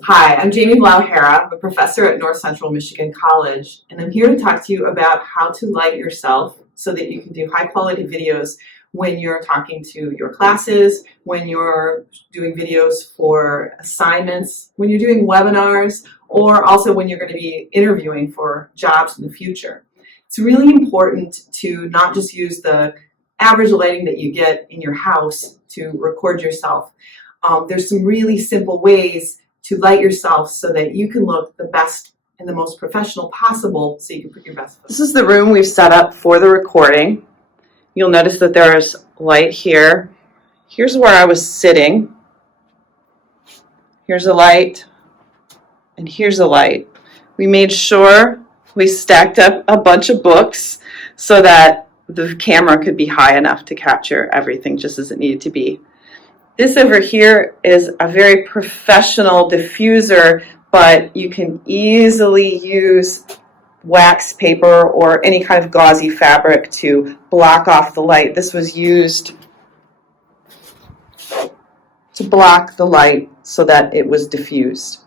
Hi, I'm Jamie Blaauw-Hara, a professor at North Central Michigan College, and I'm here to talk to you about how to light yourself so that you can do high quality videos when you're talking to your classes, when you're doing videos for assignments, when you're doing webinars, or also when you're going to be interviewing for jobs in the future. It's really important to not just use the average lighting that you get in your house to record yourself. There's some really simple ways to light yourself so that you can look the best and the most professional possible so you can put your best foot. This is the room we've set up for the recording. You'll notice that there's light here. Here's where I was sitting. Here's a light, and here's a light. We made sure we stacked up a bunch of books so that the camera could be high enough to capture everything just as it needed to be. This over here is a very professional diffuser, but you can easily use wax paper or any kind of gauzy fabric to block off the light. This was used to block the light so that it was diffused.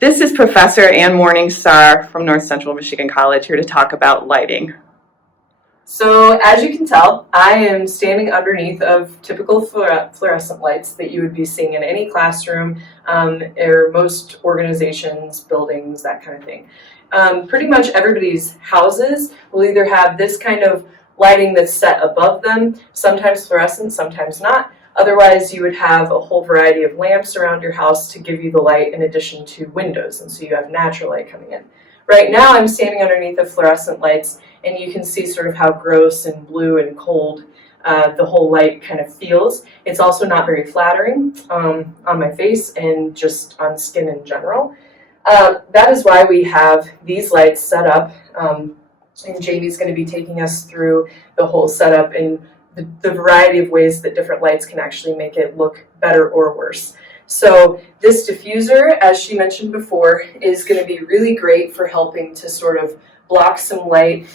This is Professor Ann Morningstar from North Central Michigan College here to talk about lighting. So as you can tell, I am standing underneath of typical fluorescent lights that you would be seeing in any classroom or most organizations, buildings, that kind of thing. Pretty much everybody's houses will either have this kind of lighting that's set above them, sometimes fluorescent, sometimes not. Otherwise, you would have a whole variety of lamps around your house to give you the light in addition to windows, and so you have natural light coming in. Right now, I'm standing underneath of fluorescent lights, and you can see sort of how gross and blue and cold the whole light kind of feels. It's also not very flattering on my face and just on skin in general. That is why we have these lights set up, and Jamie's going to be taking us through the whole setup and the variety of ways that different lights can actually make it look better or worse. So this diffuser, as she mentioned before, is going to be really great for helping to sort of block some light.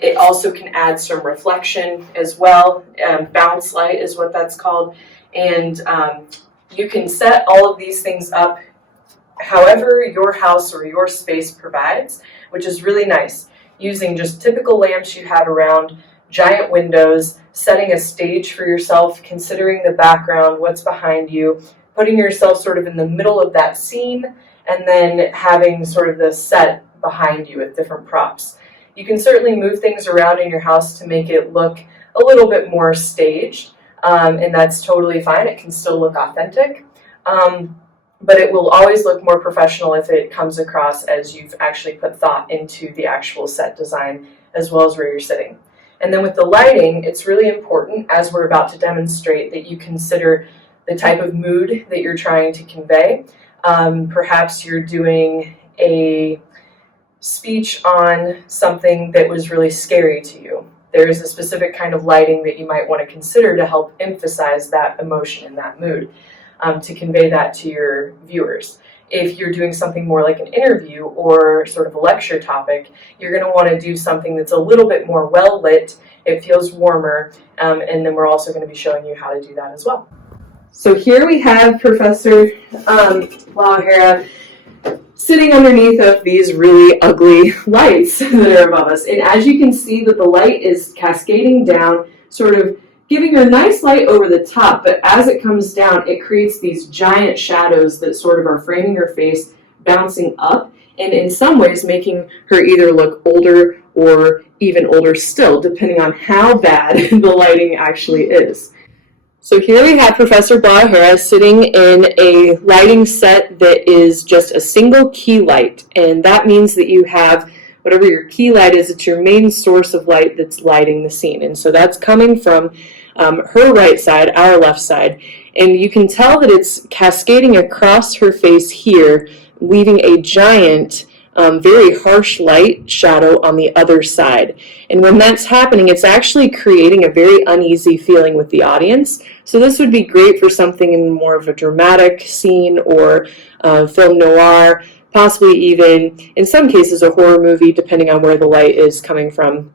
It also can add some reflection as well. Bounce light is what that's called. And you can set all of these things up however your house or your space provides, which is really nice. Using just typical lamps you have around, giant windows, setting a stage for yourself, considering the background, what's behind you, putting yourself sort of in the middle of that scene, and then having sort of the set behind you with different props. You can certainly move things around in your house to make it look a little bit more staged, and that's totally fine. It can still look authentic, but it will always look more professional if it comes across as you've actually put thought into the actual set design as well as where you're sitting. And then with the lighting, it's really important, as we're about to demonstrate, that you consider the type of mood that you're trying to convey. Perhaps you're doing a speech on something that was really scary to you. There's a specific kind of lighting that you might want to consider to help emphasize that emotion and that mood, to convey that to your viewers. If you're doing something more like an interview or sort of a lecture topic, you're going to want to do something that's a little bit more well lit, it feels warmer, and then we're also going to be showing you how to do that as well. So here we have Professor Blaauw-Hara sitting underneath of these really ugly lights that are above us. And as you can see that the light is cascading down, sort of giving a nice light over the top, but as it comes down, it creates these giant shadows that sort of are framing her face, bouncing up, and in some ways making her either look older or even older still, depending on how bad the lighting actually is. So here we have Professor Blaauw-Hara sitting in a lighting set that is just a single key light, and that means that you have whatever your key light is, it's your main source of light that's lighting the scene. And so that's coming from her right side, our left side. And you can tell that it's cascading across her face here, leaving a giant, very harsh light shadow on the other side. And when that's happening, it's actually creating a very uneasy feeling with the audience. So this would be great for something in more of a dramatic scene or film noir, possibly even, in some cases, a horror movie, depending on where the light is coming from.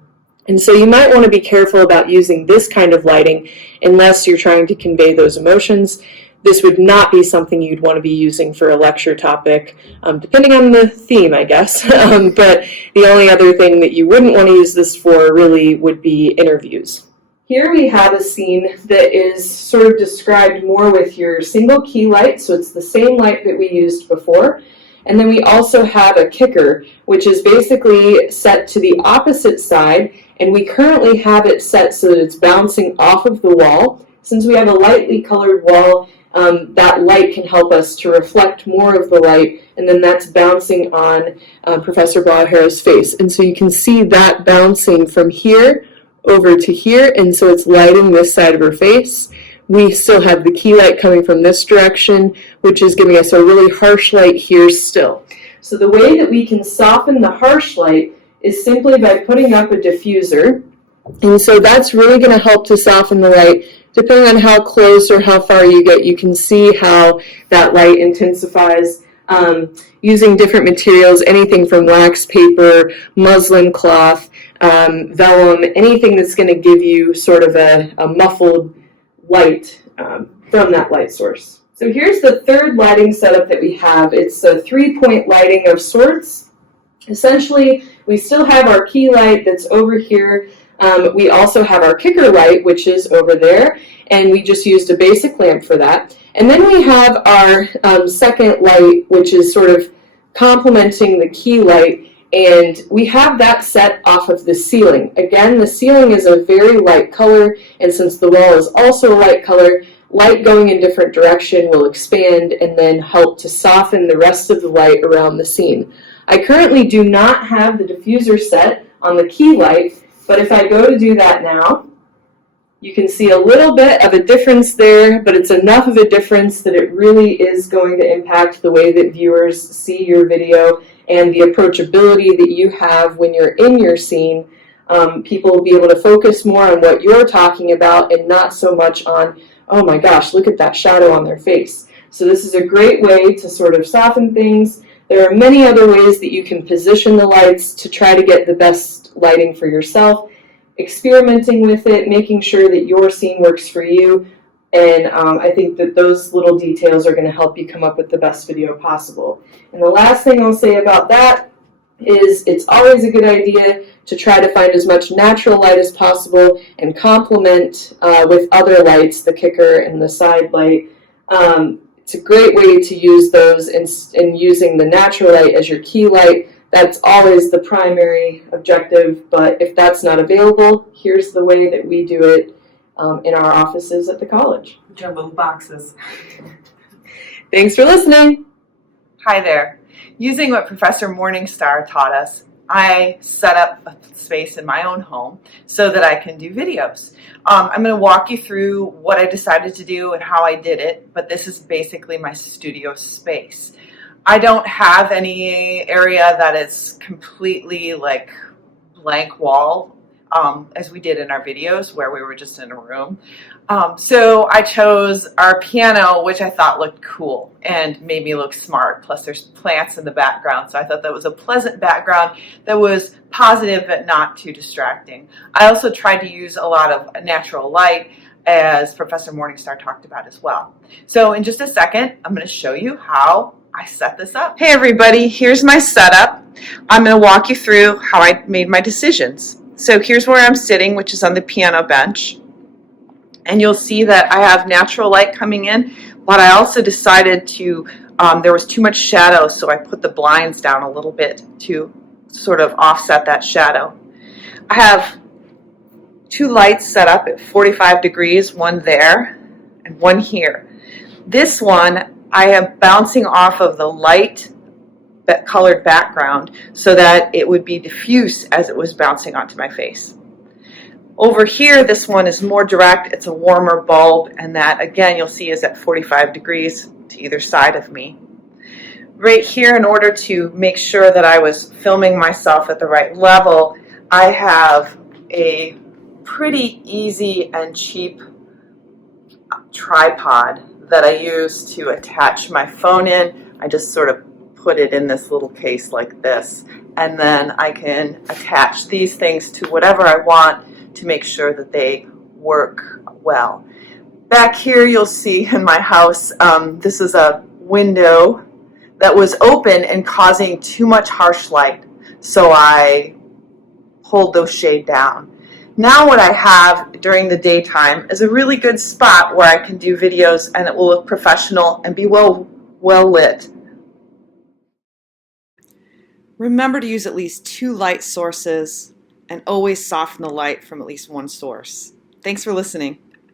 And so you might want to be careful about using this kind of lighting unless you're trying to convey those emotions. this would not be something you'd want to be using for a lecture topic, depending on the theme, I guess. But the only other thing that you wouldn't want to use this for really would be interviews. Here we have a scene that is sort of described more with your single key light, so it's the same light that we used before. And then we also have a kicker, which is basically set to the opposite side, and we currently have it set so that it's bouncing off of the wall. Since we have a lightly colored wall, that light can help us to reflect more of the light, and then that's bouncing on Professor Blaauw-Hara's face. And so you can see that bouncing from here over to here, and so it's lighting this side of her face. We still have the key light coming from this direction, which is giving us a really harsh light here still. So the way that we can soften the harsh light is simply by putting up a diffuser. And so that's really going to help to soften the light. Depending on how close or how far you get, you can see how that light intensifies. Using different materials, anything from wax paper, muslin cloth, vellum, anything that's going to give you sort of a muffled light from that light source. So here's the third lighting setup that we have. It's a 3-point lighting of sorts. Essentially, we still have our key light that's over here. We also have our kicker light, which is over there, and we just used a basic lamp for that. And then we have our second light, which is sort of complementing the key light, and we have that set off of the ceiling. Again, the ceiling is a very light color, and since the wall is also a light color, light going in different direction will expand and then help to soften the rest of the light around the scene. I currently do not have the diffuser set on the key light, but if I go to do that now, you can see a little bit of a difference there, but it's enough of a difference that it really is going to impact the way that viewers see your video and the approachability that you have when you're in your scene. People will be able to focus more on what you're talking about and not so much on, oh my gosh, look at that shadow on their face. So this is a great way to sort of soften things. There are many other ways that you can position the lights to try to get the best lighting for yourself, experimenting with it, making sure that your scene works for you, and I think that those little details are going to help you come up with the best video possible. And the last thing I'll say about that is it's always a good idea to try to find as much natural light as possible and complement with other lights, the kicker and the side light. It's a great way to use those in using the natural light as your key light. That's always the primary objective, but if that's not available, here's the way that we do it in our offices at the college. Which are little boxes. Thanks for listening. Hi there. Using what Professor Morningstar taught us, I set up a space in my own home so that I can do videos. I'm going to walk you through what I decided to do and how I did it, but this is basically my studio space. I don't have any area that is completely like blank wall, as we did in our videos where we were just in a room. So I chose our piano, which I thought looked cool and made me look smart. Plus there's plants in the background, so I thought that was a pleasant background that was positive but not too distracting. I also tried to use a lot of natural light, as Professor Morningstar talked about as well. So in just a second, I'm going to show you how I set this up. Hey everybody, here's my setup. I'm going to walk you through how I made my decisions. So here's where I'm sitting, which is on the piano bench. And you'll see that I have natural light coming in, but I also decided to, there was too much shadow, so I put the blinds down a little bit to sort of offset that shadow. I have two lights set up at 45 degrees, one there and one here. This one I am bouncing off of the light colored background so that it would be diffuse as it was bouncing onto my face. Over here, this one is more direct. It's a warmer bulb, and that, again, you'll see is at 45 degrees to either side of me. Right here, in order to make sure that I was filming myself at the right level, I have a pretty easy and cheap tripod that I use to attach my phone in. I just sort of put it in this little case like this, and then I can attach these things to whatever I want to make sure that they work well. Back here you'll see in my house, this is a window that was open and causing too much harsh light. So I pulled those shade down. Now what I have during the daytime is a really good spot where I can do videos and it will look professional and be well lit. Remember to use at least 2 light sources and always soften the light from at least one source. Thanks for listening.